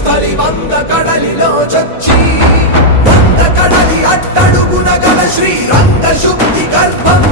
స్థలి వంద కడలిలో చొచ్చి వంద కడలి అట్టడుగున గల శ్రీరంగ శుద్ధి గర్భం